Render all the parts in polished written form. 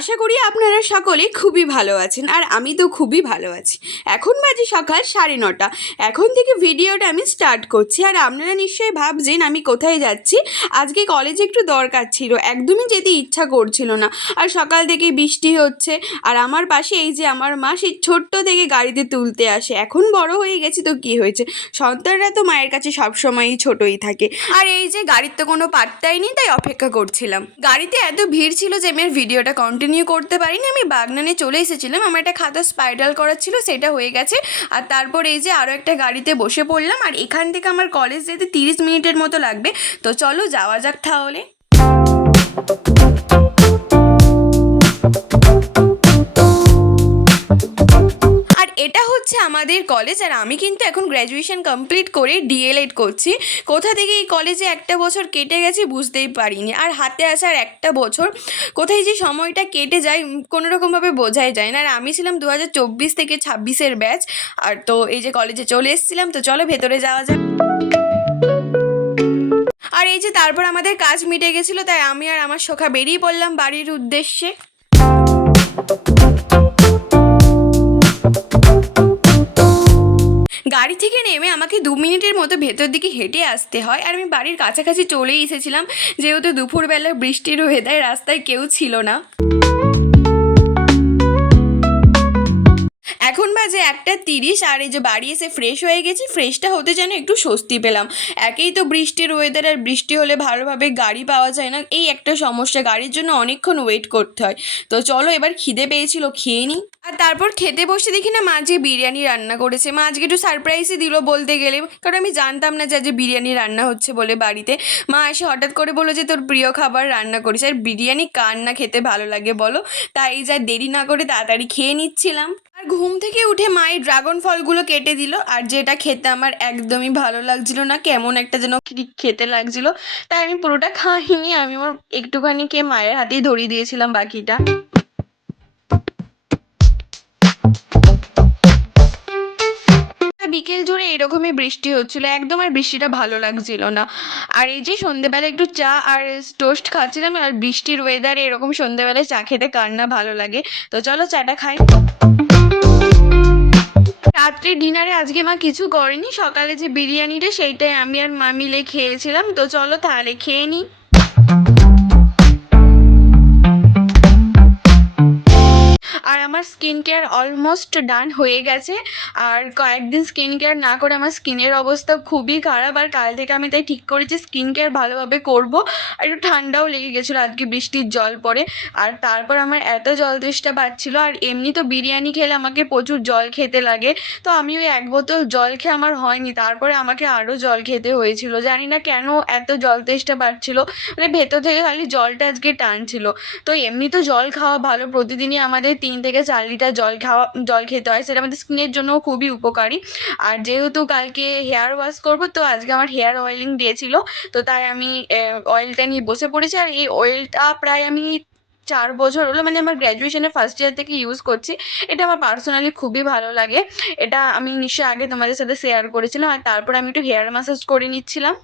আশা করি আপনারা সকলে খুবই ভালো আছেন আর আমি তো খুবই ভালো আছি। এখন বাজে সকাল 9:30। এখন থেকে ভিডিওটা আমি স্টার্ট করছি। আর আপনারা নিশ্চয়ই ভাবছেন আমি কোথায় যাচ্ছি। আজকে কলেজে একটু দরকার ছিল, একদমই যেতে ইচ্ছা করছিল না। আর সকাল থেকে বৃষ্টি হচ্ছে, আর আমার পাশে এই যে আমার মা সেই ছোট্ট থেকে গাড়িতে তুলতে আসে। এখন বড় হয়ে গেছি তো কি হয়েছে, সন্তানরা তো মায়ের কাছে সবসময়ই ছোটই থাকে। আর এই যে গাড়ির তো কোনো পাত্তাই নেই, তাই অপেক্ষা করছিলাম। গাড়িতে এত ভিড় ছিল যে আমি আর ভিডিওটা কন্টিনিউ করতে পারিনি। আমি বাগনানে চলে এসেছিলাম, আমার একটা খাতা স্পাইরাল করার ছিল, সেটা হয়ে গেছে। আর তারপর এই যে আরও একটা গাড়িতে বসে পড়লাম। আর এখান থেকে আমার কলেজ যেতে 30 মিনিটের মতো লাগবে। তো চলো যাওয়া যাক তাহলে। আর এটা হচ্ছে আমাদের কলেজ, আর আমি কিন্তু এখন গ্র্যাজুয়েশন কমপ্লিট করে ডিএলএড করছি। কোথা থেকে এই কলেজে একটা বছর কেটে গেছে বুঝতেই পারিনি। আর হাতে আসার একটা বছর কোথায় যে সময়টা কেটে যায় কোনো রকমভাবে বোঝাই যায় না। আর আমি ছিলাম 2024 থেকে 26-এর ব্যাচ। আর তো এই যে কলেজে চলে এসেছিলাম, তো চলো ভেতরে যাওয়া যাক। আর এই যে তারপর আমাদের কাজ মিটে গেছিলো, তাই আমি আর আমার সখা বেরিয়ে পড়লাম বাড়ির উদ্দেশ্যে। গাড়ি থেকে নেমে আমাকে 2 মিনিটের মতো ভেতর দিকে হেঁটে আসতে হয়। আর আমি বাড়ির কাছাকাছি চলেই এসেছিলাম, যেহেতু দুপুরবেলা বৃষ্টির ওয়েদার, রাস্তায় কেউ ছিল না। এখন বাজে 1:30। আর এই যে বাড়ি এসে ফ্রেশ হয়ে গেছি। ফ্রেশটা হতে যেন একটু স্বস্তি পেলাম। একেই তো বৃষ্টির ওয়েদার, আর বৃষ্টি হলে ভালোভাবে গাড়ি পাওয়া যায় না, এই একটা সমস্যা। গাড়ির জন্য অনেকক্ষণ ওয়েট করতে হয়। তো চলো এবার খিদে পেয়েছিল, খেয়ে নিই। আর তারপর খেতে বসে দেখি না মা আজকে বিরিয়ানি রান্না করেছে। মা আজকে একটু সারপ্রাইজই দিল বলতে গেলে, কারণ আমি জানতাম না যে আজকে বিরিয়ানি রান্না হচ্ছে বলে বাড়িতে। মা এসে হঠাৎ করে বললো যে তোর প্রিয় খাবার রান্না করেছে। আর বিরিয়ানি কার না খেতে ভালো লাগে বলো। তাই যা দেরি না করে তাড়াতাড়ি খেয়ে নিচ্ছিলাম। আর ঘুম থেকে উঠে মাই ড্রাগন ফলগুলো কেটে দিল, আর যেটা খেতে আমার একদমই ভালো লাগছিল না, কেমন একটা যেন খেতে লাগছিল। তাই আমি পুরোটা খাইনি, আমি আমার একটুখানি খেয়ে মায়ের হাতেই ধরিয়ে দিয়েছিলাম বাকিটা। বিকেল জুড়ে এরকমই বৃষ্টি হচ্ছিল, একদম আর বৃষ্টিটা ভালো লাগছিল না। আর এই যে সন্ধ্যেবেলা একটু চা আর টোস্ট খাচ্ছিলাম। আর বৃষ্টির ওয়েদারে এরকম সন্ধ্যেবেলায় চা খেতে কার না ভালো লাগে। তো চলো চাটা খাই। রাত্রে ডিনারে আজকে মা কিছু করেনি, সকালে যে বিরিয়ানিটা সেইটাই আমি আর মা মিলে খেয়েছিলাম। তো চলো তাহলে খেয়ে নিই। আর আমার স্কিন কেয়ার অলমোস্ট ডান হয়ে গেছে। আর কয়েকদিন স্কিন কেয়ার না করে আমার স্কিনের অবস্থা খুবই খারাপ। আর কাল থেকে আমি তাই ঠিক করেছি স্কিন কেয়ার ভালোভাবে করব। আর একটু ঠান্ডাও লেগে গেছিলো আজকে বৃষ্টির জল পড়ে। আর তারপর আমার এত জল তেষ্টা পাচ্ছিলো। আর এমনি তো বিরিয়ানি খেলে আমাকে প্রচুর জল খেতে লাগে। তো আমি ওই 1 বোতল জল খেয়ে আমার হয়নি, তারপরে আমাকে আরও জল খেতে হয়েছিল। জানি না কেন এত জল তেষ্টা পাচ্ছিলো, মানে ভেতর থেকে খালি জলটা আজকে টানছিল। তো এমনি তো জল খাওয়া ভালো, প্রতিদিনই আমাদের 3 থেকে 4 লিটার জল খেতে হয়, সেটা আমাদের স্কিনের জন্য খুবই উপকারী। আর যেহেতু কালকে হেয়ার ওয়াশ করব, তো আজকে আমার হেয়ার অয়েলিং ডে ছিল। তো তাই আমি অয়েলটা নিয়ে বসে পড়েছি। আর এই অয়েলটা প্রায় আমি 4 বছর হলো, মানে আমার গ্র্যাজুয়েশনের ফার্স্ট ইয়ার থেকে ইউজ করছি। এটা আমার পার্সোনালি খুবই ভালো লাগে। এটা আমি নিশ্চয়ই আগে তোমাদের সাথে শেয়ার করেছিলাম। আর তারপর আমি একটু হেয়ার ম্যাসাজ করে নিচ্ছিলাম।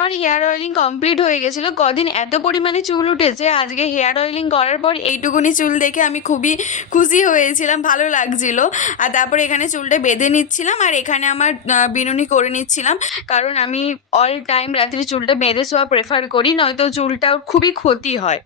আমার হেয়ার অয়েলিং কমপ্লিট হয়ে গেছিলো। কদিন এত পরিমাণে চুল উঠেছে, আজকে হেয়ার অয়েলিং করার পর এইটুকুনি চুল দেখে আমি খুবই খুশি হয়েছিলাম, ভালো লাগছিলো। আর তারপর এখানে চুলটা বেঁধে নিচ্ছিলাম, আর এখানে আমার বিনুনি করে নিচ্ছিলাম, কারণ আমি অল টাইম রাত্রি চুলটা বেঁধে শোয়া প্রেফার করি, নয়তো চুলটাও খুবই ক্ষতি হয়।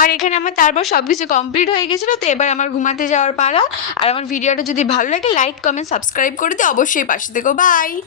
আর এখানে আমার তারপর সব কিছু কমপ্লিট হয়ে গেছিলো। তো এবার আমার ঘুমাতে যাওয়ার পালা। আর আমার ভিডিওটা যদি ভালো লাগে লাইক কমেন্ট সাবস্ক্রাইব করে দিও, অবশ্যই পাশে থেকো। বাই।